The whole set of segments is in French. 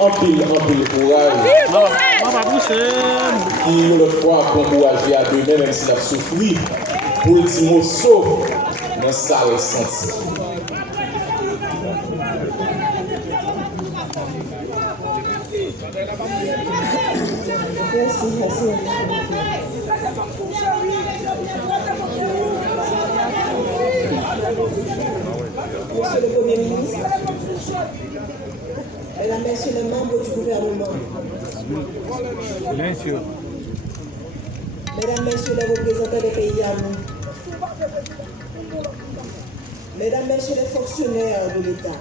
en pile courage. Qui l'autre fois encouragé à demain, même s'il a souffert, pour le petit morceau dans sa ressenti. Merci. Monsieur le Premier ministre, Mesdames, Messieurs les membres du gouvernement, Mesdames, Messieurs les représentants des pays amis, Mesdames, Messieurs les fonctionnaires de l'État,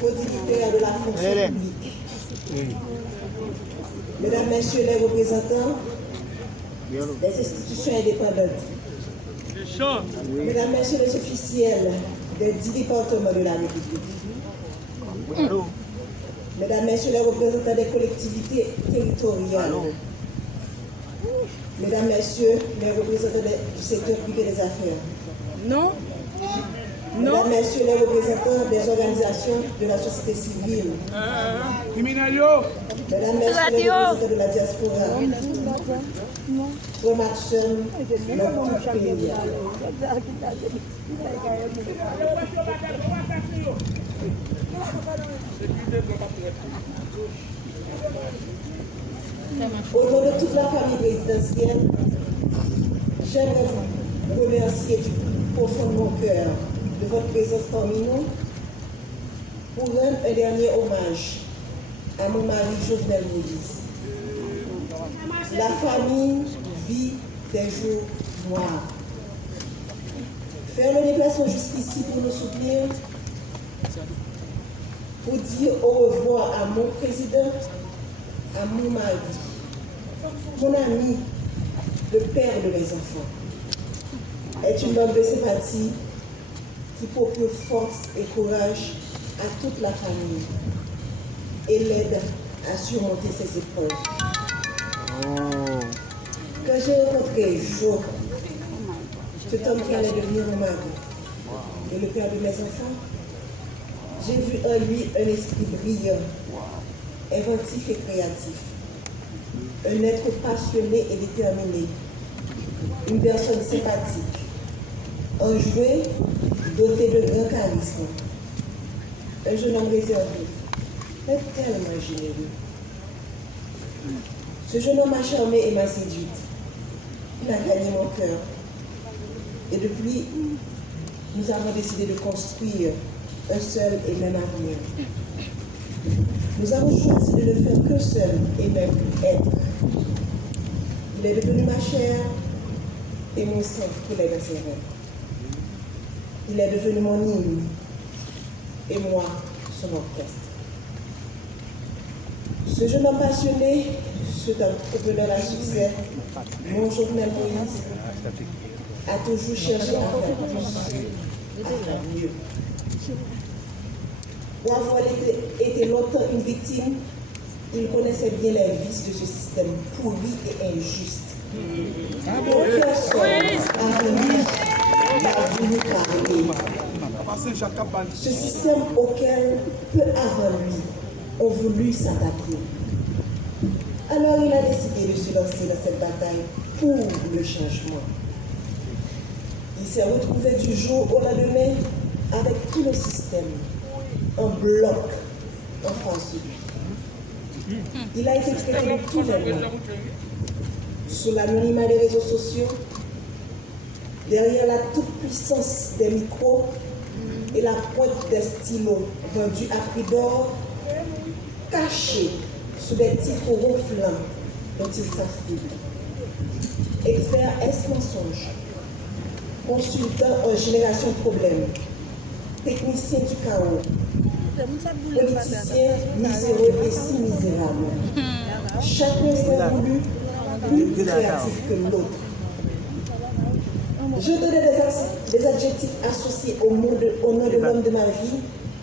co-dignitaires de la fonction publique, Mesdames, Messieurs les représentants des institutions indépendantes, Mesdames, Messieurs les officiels des 10 départements de la République, Mesdames, Messieurs les représentants des collectivités territoriales, Mesdames, Messieurs les représentants du secteur privé des affaires, Mesdames, Messieurs les représentants des organisations de la société civile, Mesdames, Messieurs les représentants de la diaspora, frères Maxime, dans tout pays. Au nom de toute la famille présidentielle, j'aimerais vous remercier du profond de mon cœur de votre présence parmi nous pour rendre un dernier hommage à mon mari Jovenel Moïse. La famille vit des jours noirs. Faire le déplacement jusqu'ici pour nous soutenir, pour dire au revoir à mon président, à mon mari, mon ami, le père de mes enfants, est une noble sympathie qui procure force et courage à toute la famille et l'aide à surmonter ces épreuves. Quand j'ai rencontré Jo, cet homme qui allait devenir mon mari et le père de mes enfants, j'ai vu en lui un esprit brillant, inventif et créatif, un être passionné et déterminé, une personne sympathique, enjoué, doté de grand charisme, un jeune homme réservé, mais tellement généreux. Ce jeune homme m'a charmé et m'a séduite. Il a gagné mon cœur. Et depuis, nous avons décidé de construire un seul et même avenir. Nous avons choisi de ne faire qu'un seul et même être. Il est devenu ma chair et mon sang coulait dans ses veines. Il est devenu mon hymne et moi son orchestre. Ce jeune homme passionné, cet entrepreneur à succès, mon Jovenel Moïse, a toujours cherché à faire plus, à faire mieux. Pour avoir été longtemps une victime, il connaissait bien les vices de ce système pourri et injuste. Personne n'a voulu parler. Ce système auquel peu avant lui ont voulu s'attaquer. Alors il a décidé de se lancer dans cette bataille pour le changement. Il s'est retrouvé du jour au lendemain avec tout le système en bloc en face de lui. Il a été traité de tous les noms, sous l'anonymat des réseaux sociaux, derrière la toute-puissance des micros et la pointe des stylos vendus à prix d'or, caché sous des titres ronflants dont il s'affile. Expert S-mensonge, consultant en génération de problèmes, technicien du chaos, politicien miséreux et si misérable. Chacun s'est voulu plus créatif que l'autre. Je donnais des adjectifs associés au nom de l'homme de ma vie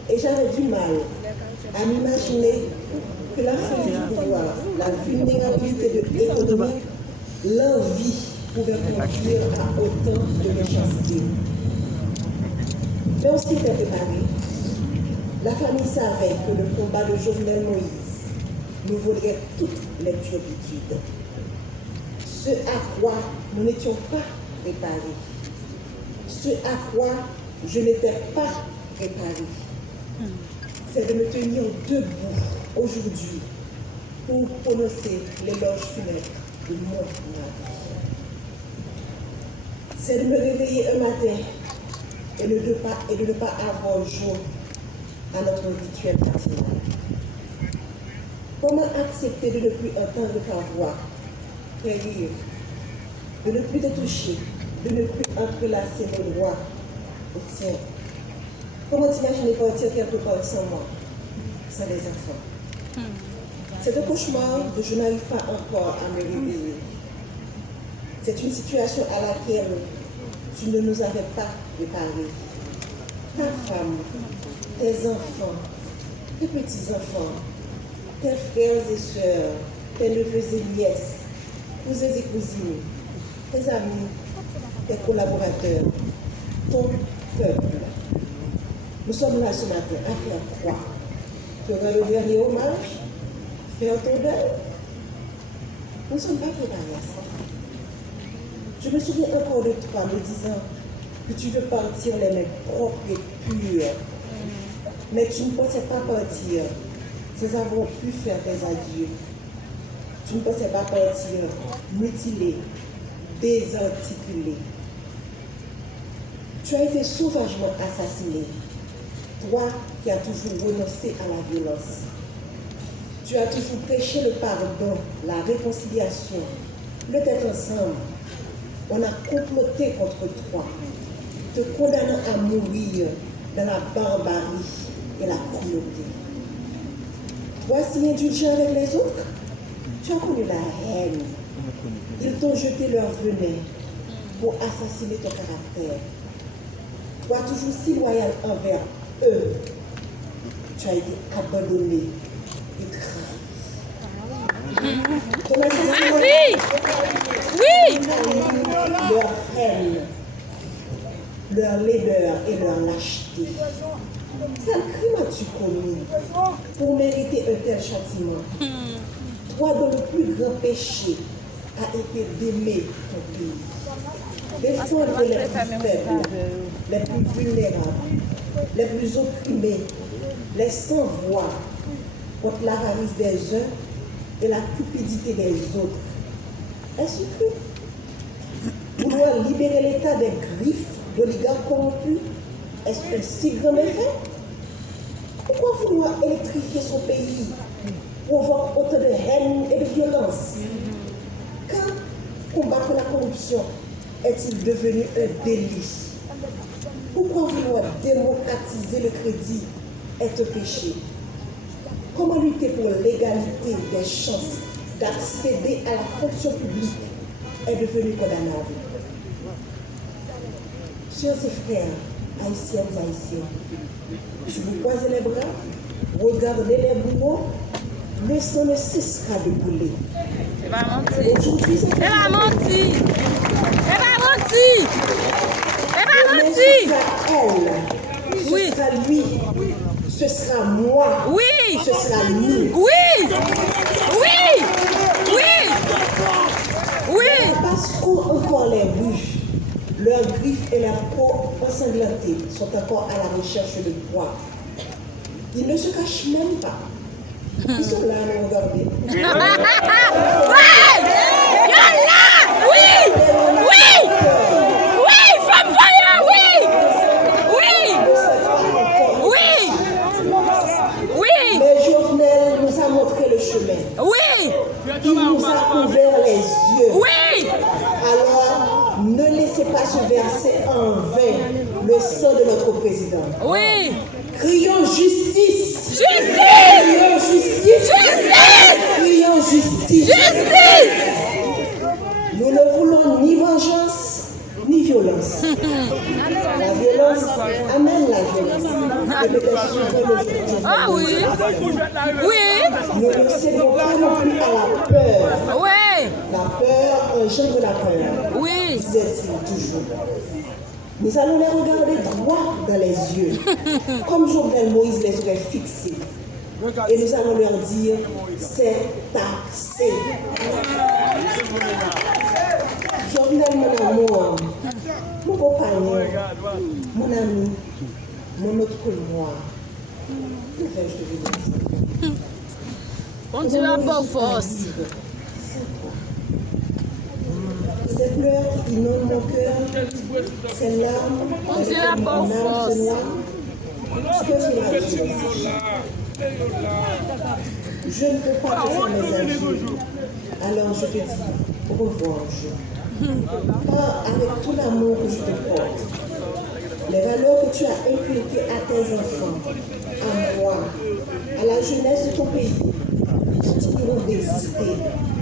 et j'avais du mal à m'imaginer que la folie du pouvoir, la vulnérabilité économique, l'envie pouvaient conduire à autant de méchanceté. Mais on s'y était préparé. La famille savait que le combat de Jovenel Moïse nous vaudrait toutes les turpitudes. Ce à quoi nous n'étions pas préparés. Ce à quoi je n'étais pas préparé. C'est de me tenir debout aujourd'hui pour prononcer l'éloge funèbre de mon mari. C'est de me réveiller un matin et de ne pas avoir jour à notre rituel matinal. Comment accepter de ne plus entendre ta voix, tes rires, de ne plus te toucher, de ne plus entrelacer nos doigts au tien? Comment t'imaginer partir quelque part sans moi, sans les enfants? C'est un cauchemar que je n'arrive pas encore à me réveiller. C'est une situation à laquelle tu ne nous avais pas préparés. Ta femme, tes enfants, tes petits-enfants, tes frères et sœurs, tes neveux et nièces, cousins et cousines, tes amis, tes collaborateurs, ton peuple. Nous sommes là ce matin à faire quoi? Te rendre le dernier hommage? Faire ton deuil? Nous ne sommes pas préparés à ça. Je me souviens encore de toi me disant que tu veux partir les mains propres et pures. Mais tu ne pensais pas partir sans avoir pu faire tes adieux. Tu ne pensais pas partir mutilé, désarticulé. Tu as été sauvagement assassiné. Toi qui as toujours renoncé à la violence. Tu as toujours prêché le pardon, la réconciliation, le tête ensemble. On a comploté contre toi, te condamnant à mourir dans la barbarie et la cruauté. Toi, si indulgent avec les autres, tu as connu la haine. Ils t'ont jeté leur venin pour assassiner ton caractère. Toi, toujours si loyal envers eux, tu as été abandonné et trahi. Ton assassinat, Oui! leur haine, leur laideur et leur lâcheté. Quel crime as-tu commis pour mériter un tel châtiment? Toi dont le plus grand péché a été d'aimer ton pays. Défendre les plus faibles, les plus vulnérables, les plus opprimés, les sans voix contre l'avarice des uns et la cupidité des autres. Est-ce que vouloir libérer l'État des griffes d'oligarques corrompus, est-ce un si grand méfait? Pourquoi vouloir électrifier son pays provoque autant de haine et de violence? Quand combattre la corruption est-il devenu un délit? Pourquoi vouloir démocratiser le crédit est un péché? Comment lutter pour l'égalité des chances d'accéder à la fonction publique est devenu condamnable? Chers et frères, haïtiennes et haïtiens, si vous croisez les bras, regardez les bourreaux, le sang ne cessera de couler. Elle va mentir. Aujourd'hui, c'est Elle va mentir. Elle va mentir. Elle va mentir. elle, Oui. ce sera lui, ce sera moi, Oui. ce sera nous. Oui. Oui. Oui. Oui. Passeront encore les rues, leurs griffes et leurs peaux ensanglantées sont encore à la recherche de proie. Ils ne se cachent même pas. Ils sont là à nous regarder. Ouais. You're là. Oui. Oui. Oui. From fire. Oui. Oui. Oui. Oui. Mais Jovenel nous a montré le chemin. Oui. Il nous a ouvert les yeux. Oui. Alors, ne laissez pas se verser en vain le sang de notre président. Oui. Crions justice. Justice. Crions justice. Justice. Crions justice. Justice. Nous ne voulons ni vengeance, ni violence. La violence amène la violence. Et peut-être souvent le jour. Ah oui. Oui. Nous ne cédons pas non plus à la peur. Oui. La peur engendre la peur, Oui. disait-il toujours. Nous allons les regarder droit dans les yeux, comme Jovenel Moïse les aurait fixés. Et nous allons leur dire, c'est assez. Jovenel, mon amour, mon compagnon, mon ami, mon autre moi, que vais-je devenir? On dit la bonne force. Ces pleurs qui inondent mon cœur, ces larmes, On dit la bonne force. Je ne peux pas te faire mes adieux. Alors je te dis au revoir, pas avec tout l'amour que je te porte. Les valeurs que tu as inculquées à tes enfants, à moi, à la jeunesse de ton pays, continueront d'exister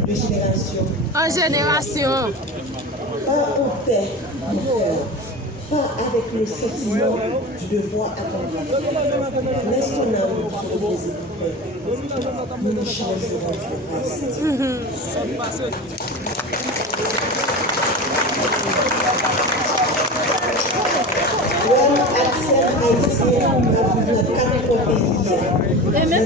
de génération En génération. pas en paix, mon cœur, pas avec le sentiment du devoir accompli. Laisse ton âme se reposer en paix. Nous ne changerons du reste. Axel Haïtien a vu notre pays.